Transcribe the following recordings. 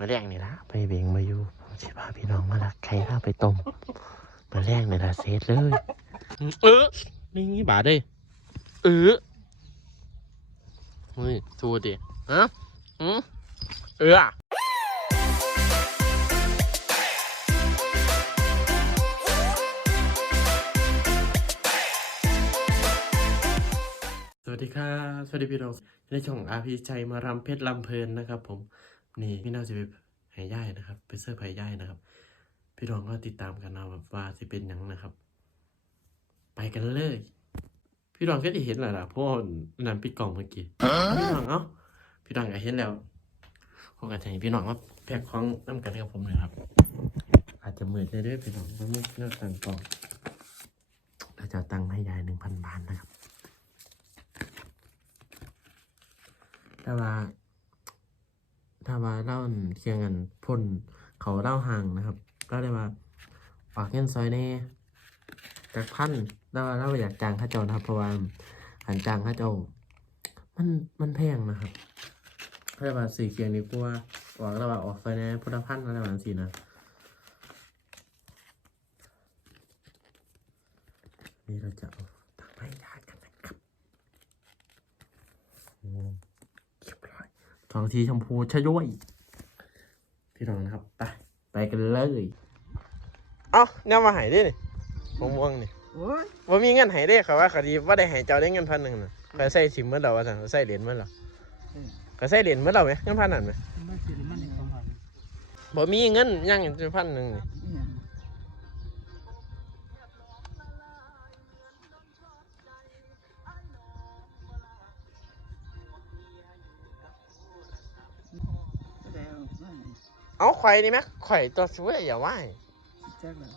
มาแรงนี่ละไปเบ่งมาอยู่ผมสิพาพี่น้องมาละใครพาไปต้มมาแรงนี่ละเซตเลย เออนี่งี้บาดเลยเออเฮ้ยทูดิฮะอืมเออสวัสดีครับสวัสดีพี่น้องในช่องอาพีชัยมารำเพชรลำเพลินนะครับผม นี่พี่น้องจะไปหายย่ายนะครับ ไปเสื้อร์ไผ่ย่ายนะครับ พี่น้องก็ติดตามกันเอาแบบว่าจะเป็นยังนะครับ ไปกันเลย พี่น้องก็ได้เห็นแหล้วล่ะเพราะว่านั่นปิดกล่องเมื่อกี้พี่น้องเอ้าพี่น้องก็เห็นแล้วผมก็จะให้พี่น้องมาแพ็คของน้ำกันกับผมเลยครับ อาจจะมืดได้ด้วยพี่น้องเพราะไม่เลือกตังกล่องเราจะตังให้ยายหนึ่งพันบาทนะครับถ้าว่า ถ้าว่าเล่าเคียงกันพ่นเขาเล่าห่างนะครับ ก็ได้ว่าฝากเงินซอยแน่จากพันแล้วว่าเราอยากจ้างข้าเจ้านะครับ เพราะว่าหันจ้างข้าเจ้า มันมันแพงนะครับก็ได้ว่าสี่เคียงนี้กว่าออกแล้วว่าออกซอยแน่พุทธพันธ์อะไรแบบนั้นสินะนี่เราจะเอาตังไปญาติกันนะครับโอ้ เรียบร้อย สองทีชมพูชะย้วยพี่น้องนะครับ ไป ไปกันเลยเอ้าเนี่ยมาหายได้นี่มะม่วงนี่โอ้ยว่ามีเงินหายได้เขาว่าคดีว่าได้หายเจ้าได้เงินพันหนึ่งนะเขาใส่สิมเมื่อเราว่าสั่งเขาใส่เหรียญเมื่อเราเขาใส่เหรียญเมื่อเราไหมเงินพันนั่นไหมมันสิมันอีกสองพันบ่มีเงินยังจะพันหนึ่งนี่ เอาไข่นี่ไหมไข่ตัวสวยอย่าว่าให้จักแล้ว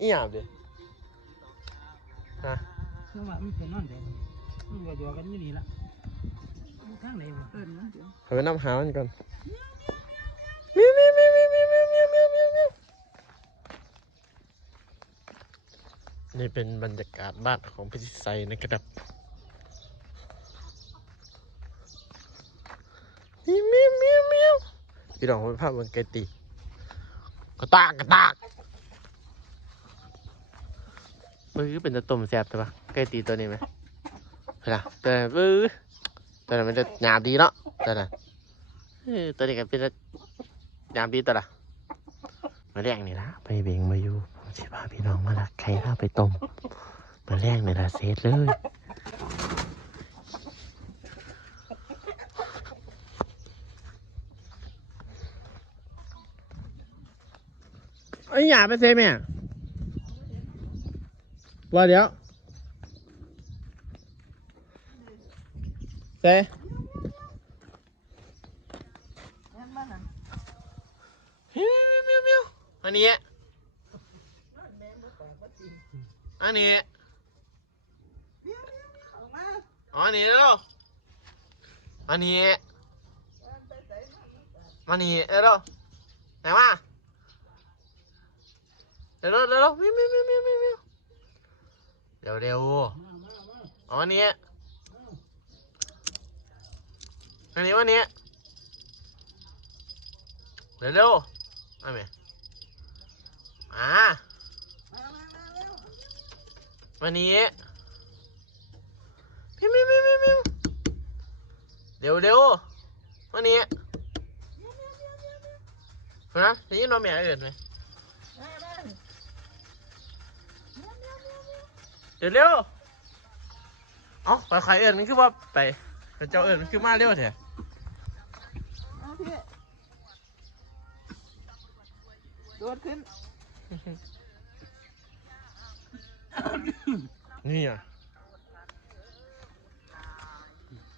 อีหยาบดิฮะนึกว่ามันเป็นนอนเด็กมันก็อยู่กันอยู่นี่ละมันข้างไหนวะเอิ้นมันเดี๋ยวเขาไปน้ำหามันก่อนมิวมิวมิวมิวมิวมิวมิวมิวมิวมิวนี่เป็นบรรยากาศบ้านของพิไซนะครับมิวมิวมิวมิว พี่น้องเป็นภาพบนไกตีกระตากกระตากปื้อเป็นตะตุ่มแสบใช่ปะไกตีตัวนี้ไหมเห็นปะตัวนั้นปื้อตัวนั้นมันจะหยาบดีเนาะตัวนั้นเอ้ยตัวนี้ก็เป็นตะหยาบดีตัวละมาแรงนี่ละไปเบ่งมาอยู่ผมสิพาพี่น้องมาละใครพาไปต้มมาแรงนี่ละเซตเลย ไอ้หยาไปเซแม่ว่าเดี๋ยวเซมิวมิวมิวอันนี้อันนี้อ๋ออันนี้แล้วอันนี้อันนี้เออแล้วไหนมา เร็วเร็วเร็วมิวมิวมิวมิวมิวมิวเร็วเร็วอ๋ออันนี้อันนี้วันนี้เร็วเร็วมาไหมมามามามาเร็ววันนี้มิวมิวมิวมิวมิวเร็วเร็ววันนี้ฮะได้ยินว่าแม่เอินไหม มามา เร็วเร็วเอ้าไปใครเอินมันคือว่าไปแต่เจ้าเอินมันคือมาเร็วแท้เอาพี่โดดขึ้นนี่อะ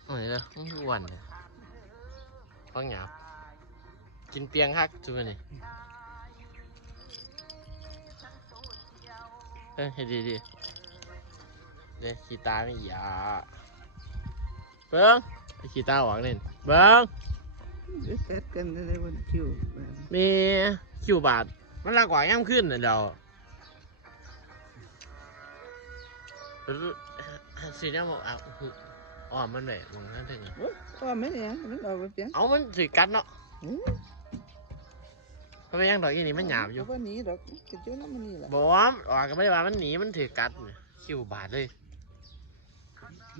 โอ้ยแล้วมันคืออ้วันเนี่ยฟังหยาบกินเปียงฮักจูนี่เอ้ยให้ดีดีๆ เดี๋ยวขี้ตาไม่หยาเบิ้งไอ้ขี้ตาหวังเล่นเบิ้งเดี๋ยวกัดกันเลยบนคิวแบบมีคิวบาทมันลากกว่าย่ำขึ้นน่ะเดี๋ยวสีเนี่ยบอกอะเอาอ้อมมันเลยมึงนั่นถึงอะโอ้ยว่าไม่เนี่ยมันออกมาเสียงเอามันสิกัดเนาะอืมมันเป็นยังดอกอีนี่มันหยาบอยู่เขว่าหนีดอกกินจุน้ำมันนี่แหละบอกว่าออกก็ไม่ได้ว่ามันหนีมันถือกัดเนี่ยคิวบาดเลย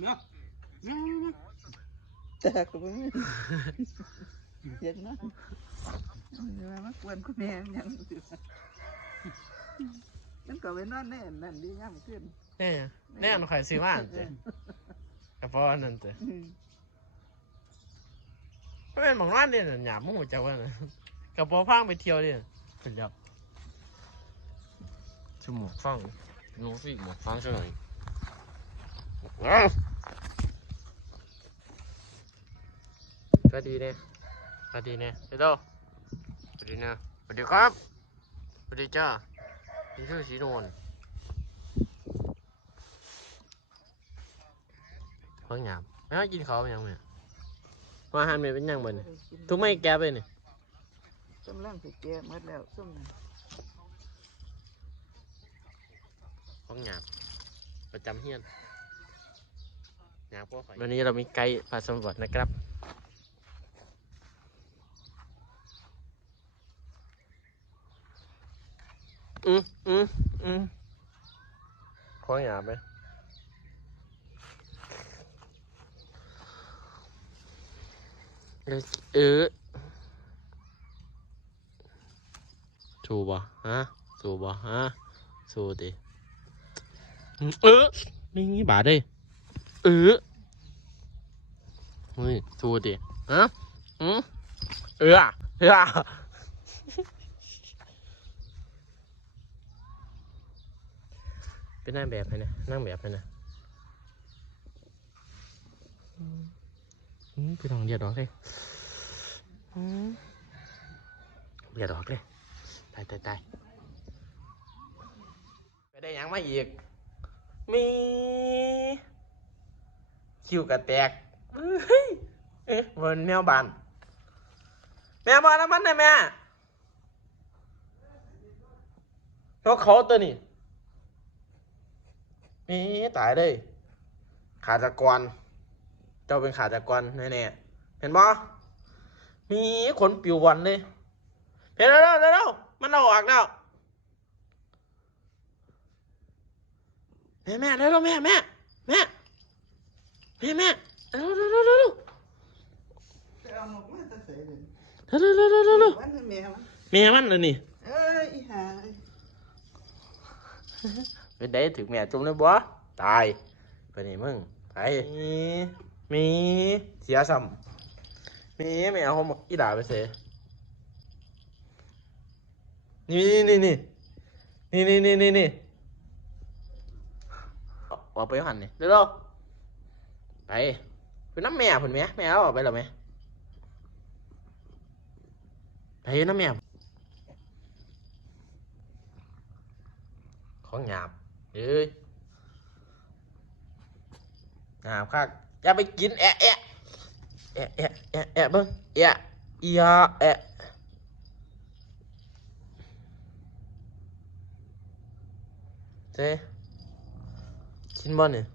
เนาะเนาะเนาะแต่ก็บ่มีเย็นนะเดี๋ยวมากวนคุณแม่ยังสิมันก็ไปนอนแน่นั่นดีย่ำขึ้นแน่แน่มันข่อยซื้อมาอันเจ้กระเพาะอันนั่นเจ้อืมไม่เป็นหมองนั่นเด่นหยาบมุ่งจักว่าน่ะกระเพาะพังไปเที่ยวเด่นสุดยอดชั่วโมงฟังนูสิหมกฟังช่วยหน่อย สวัสดีเนี่ยสวัสดีเนี่ยเฮ้ยโตสวัสดีนะสวัสดีครับสวัสดีจ้านี่ชื่อสีนวลเพิ่งหยามแล้วกินเขาวเป็นยังไงมาหันไปเป็นยังบ่เนี่ยทุกไม่แก้ไปเนี่ยกำลังสิแก่หมดแล้วส้มนั่นเพิ่งหยามประจำเฮียน หยามพวกวันนี้เรามีไกด์พาสำรวจนะครับ อืมอืมอืมข้องหยามไหมเออเออสูบ่ฮะสูบ่ฮะสูดิอืมเออนี่งี้บาดเลย เออเฮ้ยสูดิฮะอืมเออเออเป็นนางแบบให้นะนั่งแบบให้นะอืมอืมพี่น้องเดียดดอกเลยอืมเดียดดอกเลย ตายตายตายไปได้หยังมาอีก มี คิวกระแตกเอ้ยเอ๊ะบนแมวบานแม่มาน้ำมันนะแม่นกเขาตัวนี้มีตายเลยขาจักรเจ้าเป็นขาจักรแน่ๆเห็นบ่มีขนปิววันเลยเห็นแล้วเร็วเร็วมันเอาออกแล้วแม่แม่เร็วเร็วแม่แม่แม่ แม่แม่เร็วเร็วเร็วเร็วเร็วไปเอาหมกมาตั้งใส่เลยเร็วเร็วเร็วเร็วเร็ววันนี้แม่มันแม่มันเลยนี่เอ้ยอีห่าเป็นได้ถึงแม่จุ่มเลยบ่ตายไปนี่มึงไปมีมีเสียซ้ำมีแม่เอาหมกอีด่าไปเสียนี่นี่นี่นี่นี่นี่นี่นี่เอาเอาไปหันนี่เร็ว ไปไปน้ำแม่ผุนแม่แม่เอาอกไปหรอแม่ไปน้ำแม่ของหยาบเอ้ยหยาบคักอย่าไปกินแอะแอะแอะแอะแอะแอะเบิ้งแอะอียาแอะเจ๊กินบ่เนี่ย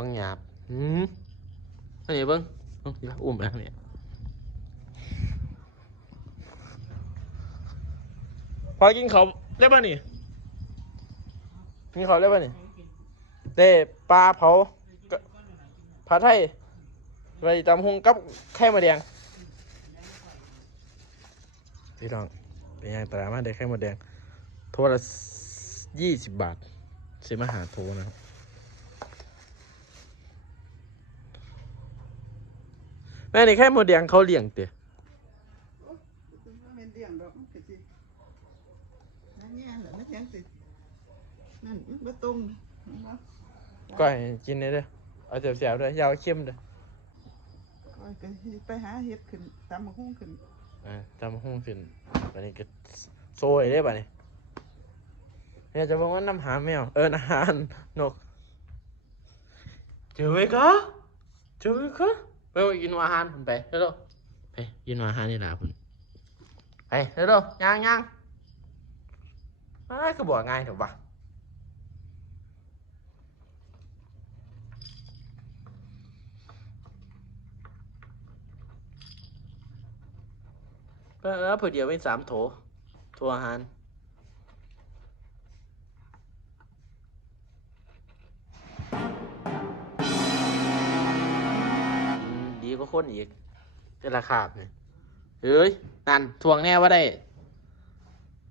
ของหยาบอืมอันนี้เบิ้งอุ้มไปทางนี้พอกินเขาได้ป่ะนี่กินเขาได้ป่ะนี่เด้ปลาเผาผัดไทยไปตำฮงกับไข่มดแดงพี่น้องเป็นยังตรามาได้ไข่มดแดงโทรละยี่สิบบาทซื้อมาหาโทรนะครับ แม่นี่ไข่มดแดงเขาเลี้ยงเตะมันเป็นเดียงดอกมันก็สินั่นแย่เหรอมันยังสินั่นมันบ่ตรงเห็นบ่ก็ให้กินได้เด้อเอาเสียบๆด้วยอยาวเข้มเด้อโอ้ยก็สิไปหาเห็ดขึ้นตามมาหุ้งขึ้นอ่าทำห้องขึ้นบันนี้ก็โซ่ได้ป่ะนี่เนี่ยจะบอกว่าน้ำหาแมว เอออาหารนก เจอไหมก็เจอไหมก็ ไปกินอาหารผมไปเร็วๆไปกินอาหารนี่แหละผมไปเร็วๆย่างย่างไปอ้ายก็บอกง่ายเถอะวะเออเออเผื่อเดียวเป็นสามโถโถอาหาร คนอีกแต่ราคาบเนี่ยเฮ้ยนั่นทวงแน่ว่าได้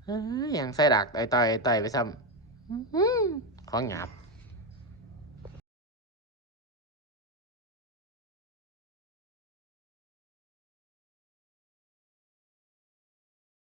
เฮ้ยยังใส่ดักต่ไต่ไต่ไปซ้ำข้อหือของหยาบ